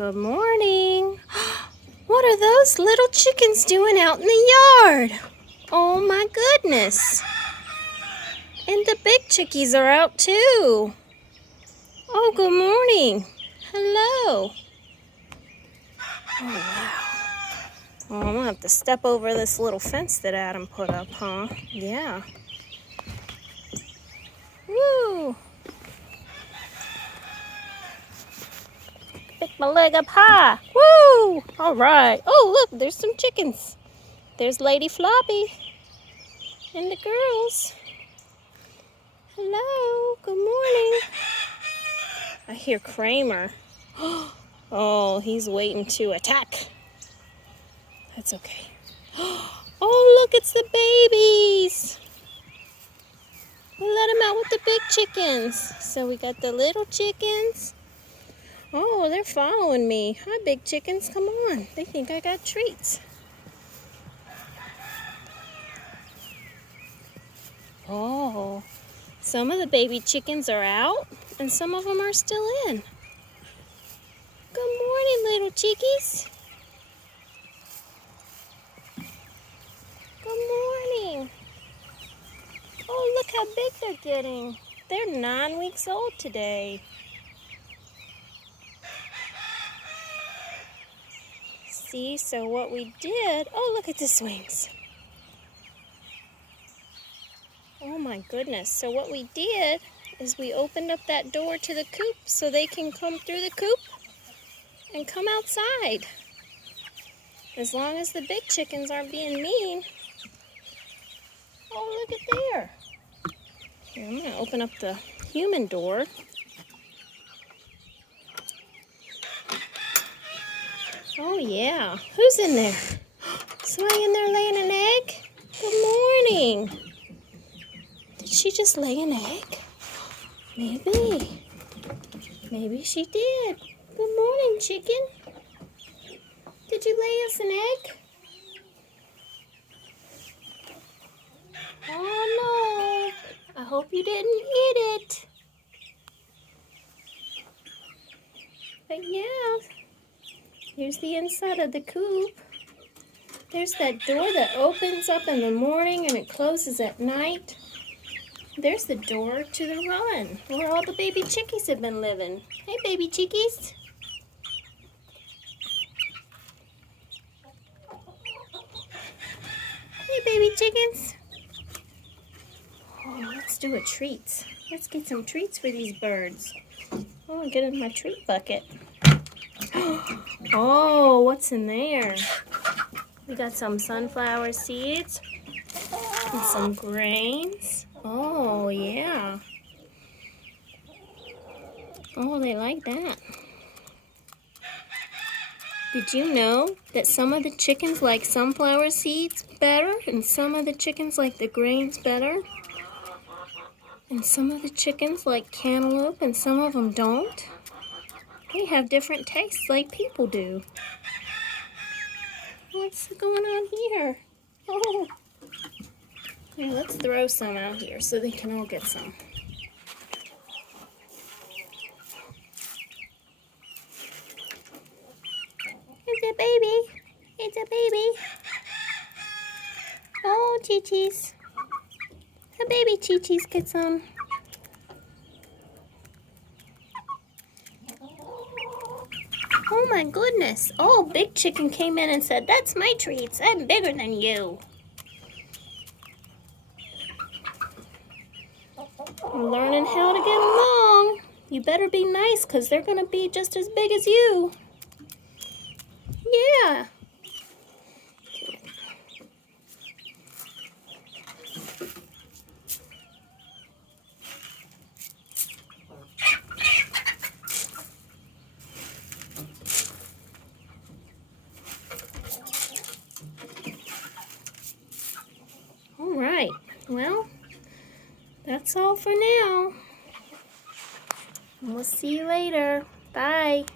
Good morning. What are those little chickens doing out in the yard? Oh my goodness. And the big chickies are out too. Oh, good morning. Hello. Oh, wow. Oh, I'm gonna have to step over this little fence that Adam put up, huh? Yeah. Woo! Pick my leg up high. Woo! All right. Oh, look, there's some chickens. There's Lady Floppy and the girls. Hello. Good morning. I hear Kramer. Oh, he's waiting to attack. That's okay. Oh, look, it's the babies. We let them out with the big chickens. So we got the little chickens. Oh, they're following me. Hi, big chickens. Come on. They think I got treats. Oh, some of the baby chickens are out and some of them are still in. Good morning, little chickies. Good morning. Oh, look how big they're getting. They're 9 weeks old today. See, so what we did, oh, look at the swings. Oh my goodness. So what we did is we opened up that door to the coop so they can come through the coop and come outside. As long as the big chickens aren't being mean. Oh, look at there. Here, I'm going to open up the human door. Oh, yeah. Who's in there? Somebody in there laying an egg? Good morning. Did she just lay an egg? Maybe. Maybe she did. Good morning, chicken. Did you lay us an egg? Oh, no. I hope you didn't eat it. But yeah, here's the inside of the coop. There's that door that opens up in the morning and it closes at night. There's the door to the run where all the baby chickies have been living. Hey, baby chickies. Hey, baby chickens. Oh, let's do a treats. Let's get some treats for these birds. Oh, get in my treat bucket. Oh, what's in there? We got some sunflower seeds and some grains. Oh, yeah. Oh, they like that. Did you know that some of the chickens like sunflower seeds better and some of the chickens like the grains better? And some of the chickens like cantaloupe and some of them don't? They have different tastes like people do. What's going on here? Oh. Here, let's throw some out here so they can all get some. It's a baby. It's a baby. Oh, Chi-Chi's. A baby Chi-Chi's get some. Oh my goodness. Oh, Big Chicken came in and said, "That's my treats. I'm bigger than you." I'm learning how to get along. You better be nice because they're going to be just as big as you. Yeah. All right. Well, that's all for now. We'll see you later. Bye.